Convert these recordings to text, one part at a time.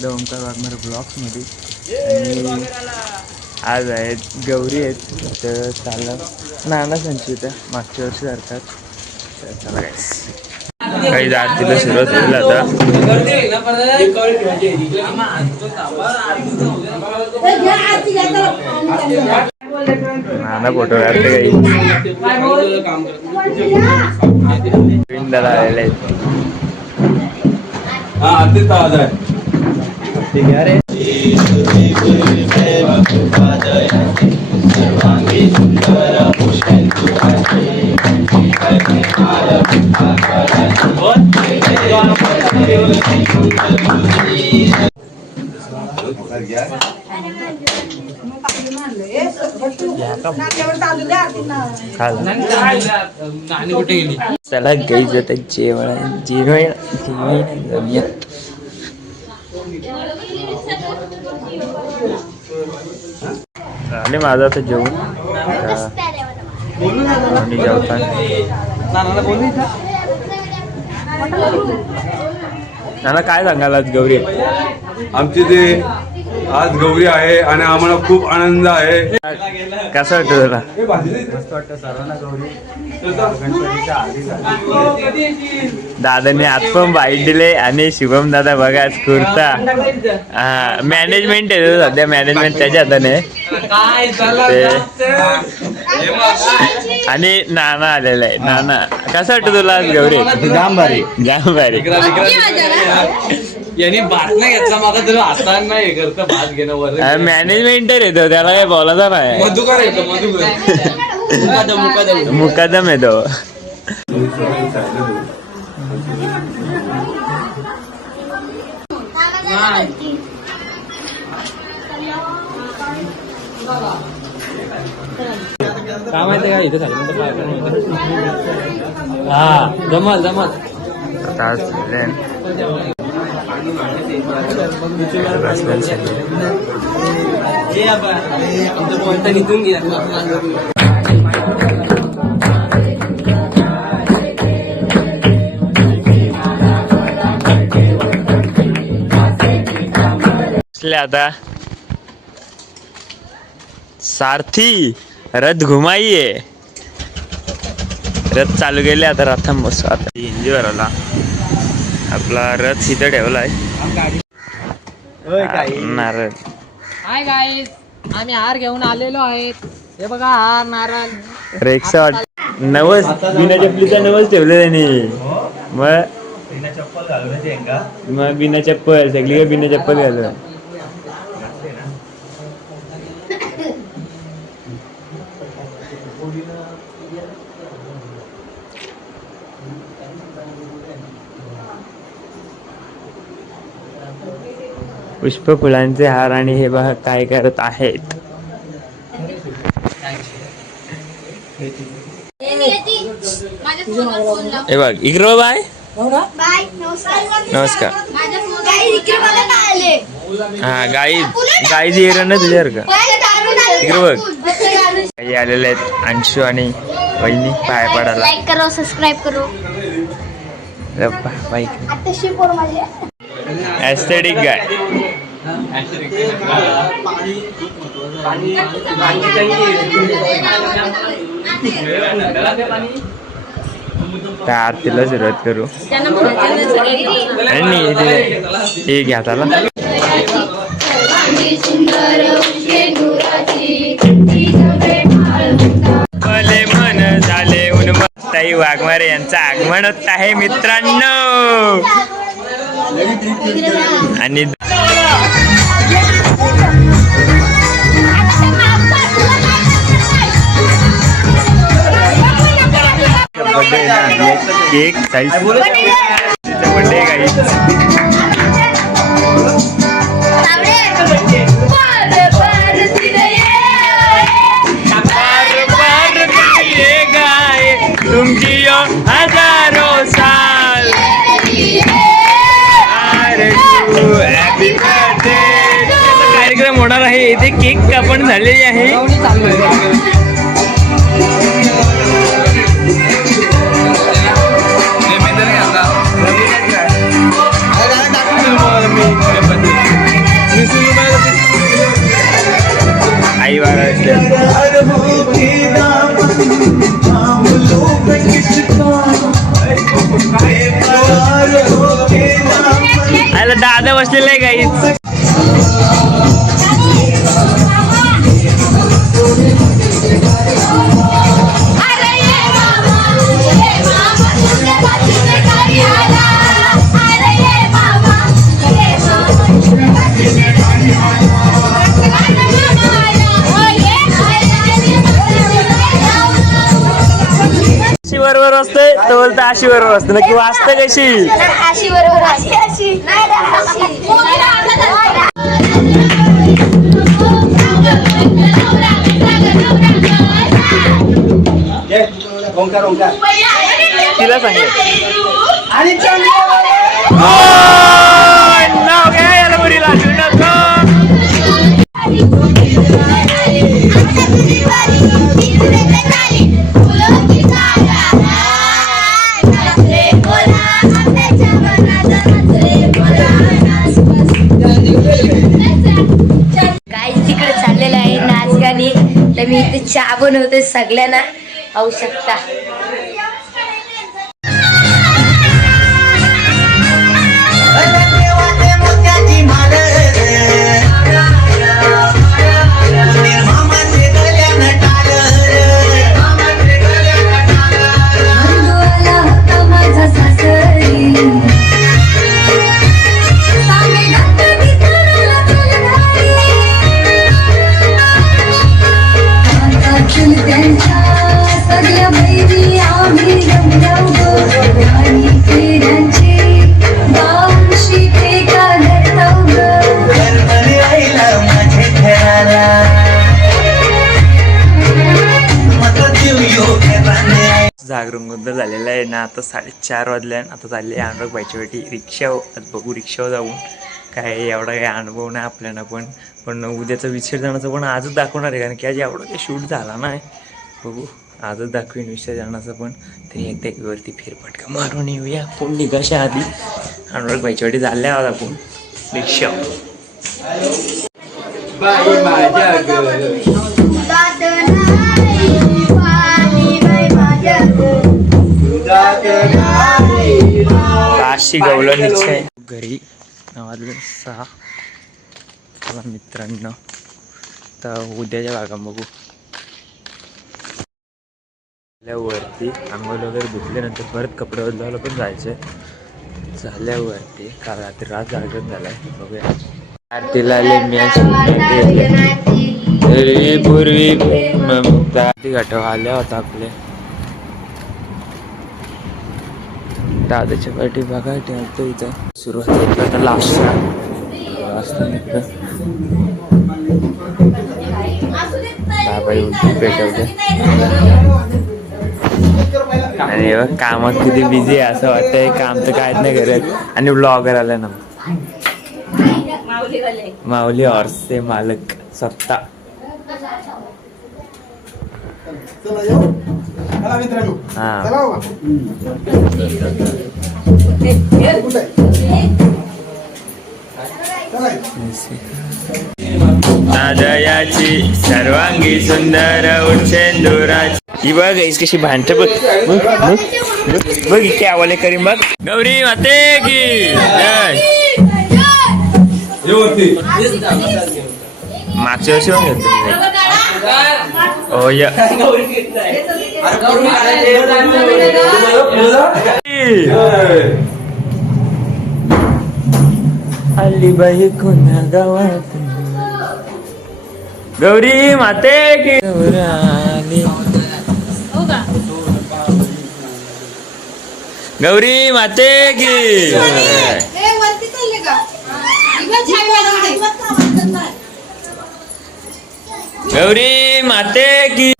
एकदा ओंकार वाघमारे ब्लॉग्समध्ये. आणि आज आहेत गौरी आहेत तर चाललं नाना संचिता मागच्या वर्षी सारखाच. तर चला काही आरतीला सुरुवात होईल आता. नाना फोटो काढते काही दादा आलेले आहेत. चला काही जात जेवण जमियात. झाले माझं आता जेवण आणि नाना काय सांगाल आज गौरी? आमची ते आज गौरी आहे आणि आम्हाला खूप आनंद आहे. कसं वाटतं तुला? मस्त वाटतं सर्वांना गौरी गणपतीच्या दादाने आज पण बाईट दिले आणि शुभम दादा बघा कुर्ता. हा मॅनेजमेंट आहे सध्या, मॅनेजमेंट त्याच्या हाताने. आणि नाना आलेला आहे. नाना कसं वाटतं तुला आज गौरी? जाम भारी. जाम भारी. यांनी भात नाही घेतला मागा तुला आसान नाही करतं भात घेणं वर. मॅनेजमेंटर येतो त्याला काही बोलायचा नाही. मधुकर येतो मधुकर मुकादम येतो. काय माहिती का इथं हा जमल जमल. इथून घ्या. आता सारथी रथ घुमाईये. रथ चालू केले आता. रथम बसू आता. एन्जॉय आला आपला रथ इथं ठेवलाय. नारळ. हाय गाईज, आम्ही हार घेऊन आलेलो आहेत. हे बघा हार नारळ. रेक्सा नवस बिना चप्पलीचा नवस ठेवलं त्याने. मग बिना चप्पल सगळी काय बिना चप्पल घालून. पुष्प फुलांचे हार आणि हे बघा काय करत आहेत. हे बघ इकडं बाय. नमस्कार. हा गाई गाईची एरण ना तुझ्यावर का? इकडं बघ काही आलेले आहेत. अंशू आणि वहिनी पाय पडायला. लाईक करो, सबस्क्राइब करो. एस्थेटिक गाय. त्या आरतीला सुरुवात करू. हे घ्या त्याला. भले मन झाले उन्मत्ताई वाघमारे यांचं आगमन होत आहे मित्रांनो. आणि बर्थडे ना केक साईज बर्थडे काही तुमची हजारो साल. कार्यक्रम होणार आहे. इथे केक कापण झालेली आहे. आई बाबा आला दादा बसलेला आहे गाईच. बरोबर असते तर बोलतं अशी बरोबर असते नक्की वाचतं कशी. अशी बरोबर अशी ओंकार ओंकार तिला सांगेल नाव घ्या याला मुलीला नको. काय तिकडे चाललेलं आहे नाच गाणी. तर मी इथे चहा बनवते सगळ्यांना पाहू शकता. जागरण गोंधळ झालेला आहे ना. आता 4:30 वाजले. आता चालली आहे अनुराग बाईच्या वेटी रिक्षा. आज बघू रिक्षावर जाऊन. काय एवढा काही अनुभव नाही आपल्याला पण उद्याचं विसर्जनाचं पण आजच दाखवणार आहे कारण की आज एवढं काही शूट झाला नाही. बघू आजच दाखवीन विसर्जनाचं पण. तरी एकदा वरती फेरफटका मारून येऊया. कोण निघायच्या आधी अनुराग बाईच्या वेटी झाल्या आज आपण रिक्षा. काशी गवलं निश्चय घरी 9:06. चला मित्रांनो तर उद्याच्या भागा बघू. वरती आंघोळ वगैरे धुतल्यानंतर परत कपडे बदलायला पण जायचे. झाल्यावरती काल रात्री रात जागरण झालाय. बघूया आरतीला आले मी पूर्वी घाटव आल्या होता आपले दादाच्या पाठी बघा ठेवतो. इथं सुरुवात आता लास्टला बाबाई पेटवते आणि कामात किती बिझी आहे असं वाटतंय. काम तर काहीच नाही करत. आणि ब्लॉगर आला ना माऊली हॉर्सचे मालक स्वतः. दादयाची सर्वांगी सुंदर उच्छेंदुराची. ही बघ कशी भांडते बघ बघ इतके आवाले करीम बघ. गौरी माते की मागच्या वर्षी पण घेतो. हो या अलीबाई कोणा गावात गौरी माते की गौरी माते की. गौरी माते की.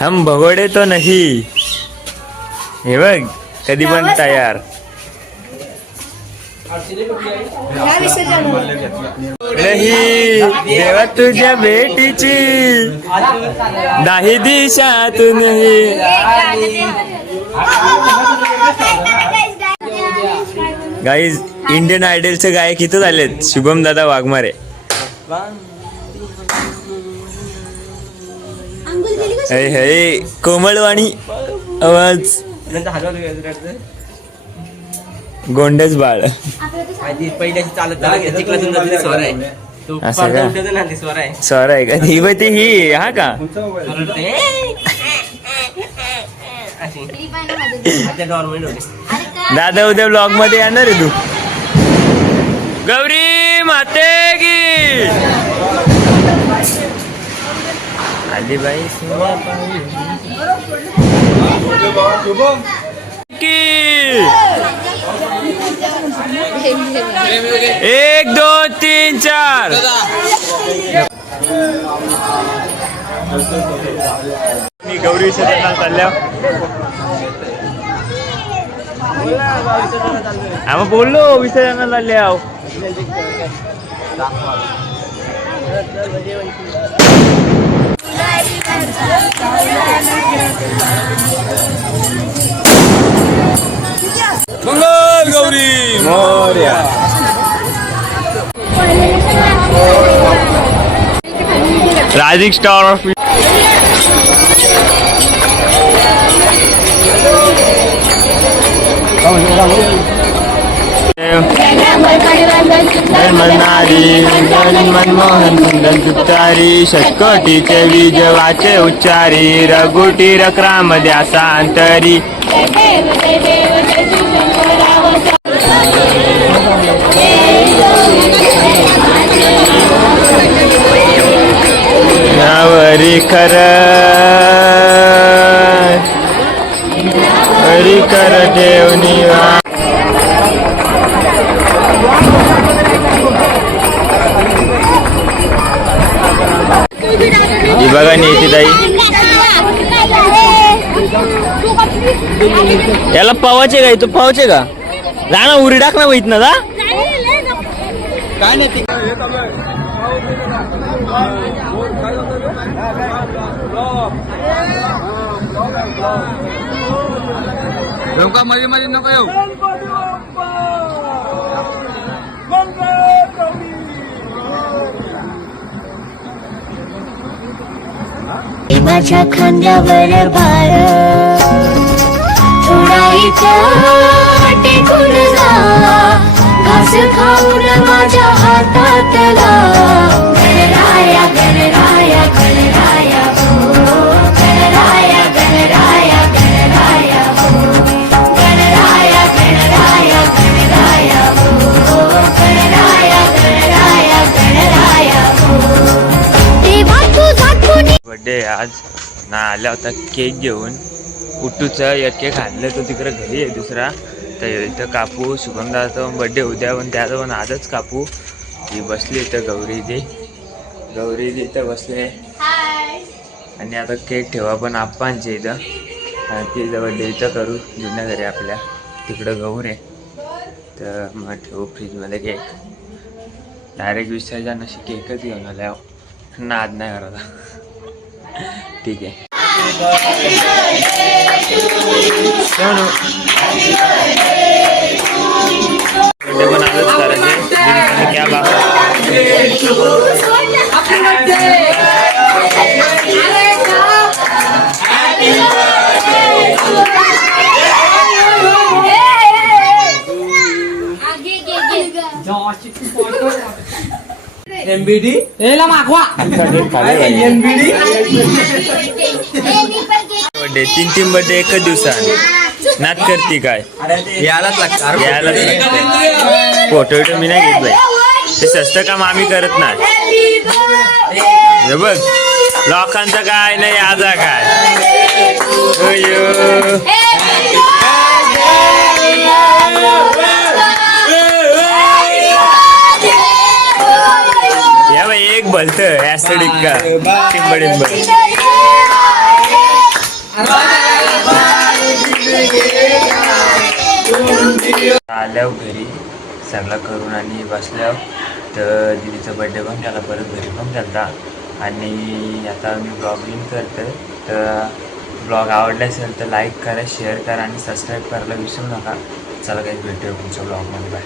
हम भगोडे तो नहीं. हे बघ कधी पण तयार. ह्या विसर्जन ही देवा तुझ्या भेटीची दाही दिशातून गाईज इंडियन आयडलचे गायक इथं झालेत शुभम दादा वाघमारे. हे हे कोमलवाणी आवाज गोंडस बाळ असं का स्वर आहे का ही बाई ती ही हा का दादा उद्या ब्लॉग मध्ये येणार आहे तू. गौरी माते की आली बाई की 1 2 3 4 मी गौरी विसर्जनाला चालल्या आम्ही बोललो विसर्जनाला चालले आहो. मंगल गौरी मोरया. राजिक स्टार ऑफ मनमोहन सुंदर तुतारी षटकोटीचे बीज वाचे उच्चारी रघुटी रक्राम द्यासा अंतरी. यावरी खर हरी कर ठेवणी ही बघा नीती ताई याला पावाचे का तू पावाचे का राणा उरी टाक ना माहित ना जा काय नाही का मध्ये मध्ये नको येऊ. माझ्या खांद्यावर भार उडायचं टेकून जा घास खाऊन माझ्या हातातला गणराया गणराया गणराया हो गणराया गणराया गणराया हो गणराया गणराया गणराया हो गणराया गणराया गणराया हो देवा तुझा कुणी बर्थडे आज ना आला होता केक घेऊन उट्टूचा एक केक आणलं तो तिकडे घरी आहे दुसरा तर इथं कापू शुभमदाचा बड्डे उद्या पण त्याचा पण आजच कापू. ही बसली इथं गौरी इथं बसले आणि आता केक ठेवा पण आप्पांचे इथं आणि तिचा बड्डे इथं करू जुन्या घरी आपल्या तिकडं गौर आहे तर मग ठेवू फ्रीजमध्ये केक. डायरेक्ट विसर्जन अशी केकच घेऊन आल्या नाद नाही करायचा. ठीक आहे पण आजच करायचे क्या बात एमबीडी याला मागवा बर्थडे 3 बर्थडे एकच दिवसात नात करते काय यायलाच लागतं फोटो मी नाही घेतलाय ते सस्तं काम आम्ही करत नाही. हे बघ लोकांचं काय नाही आजा काय या बाई एक भलत ऍसिडिक का टिंबडिंब आल्या घरी सगळं करून आणि बसल्यावर तर दीदीचा बड्डे पण झाला, परत घरी पण झाला. आणि आता मी ब्लॉगिंग करतो. तर ब्लॉग आवडला असेल तर लाईक करा, शेअर करा आणि सबस्क्राईब करायला विसरू नका. चला काही भेटूया पुढच्या ब्लॉगमध्ये. बाय.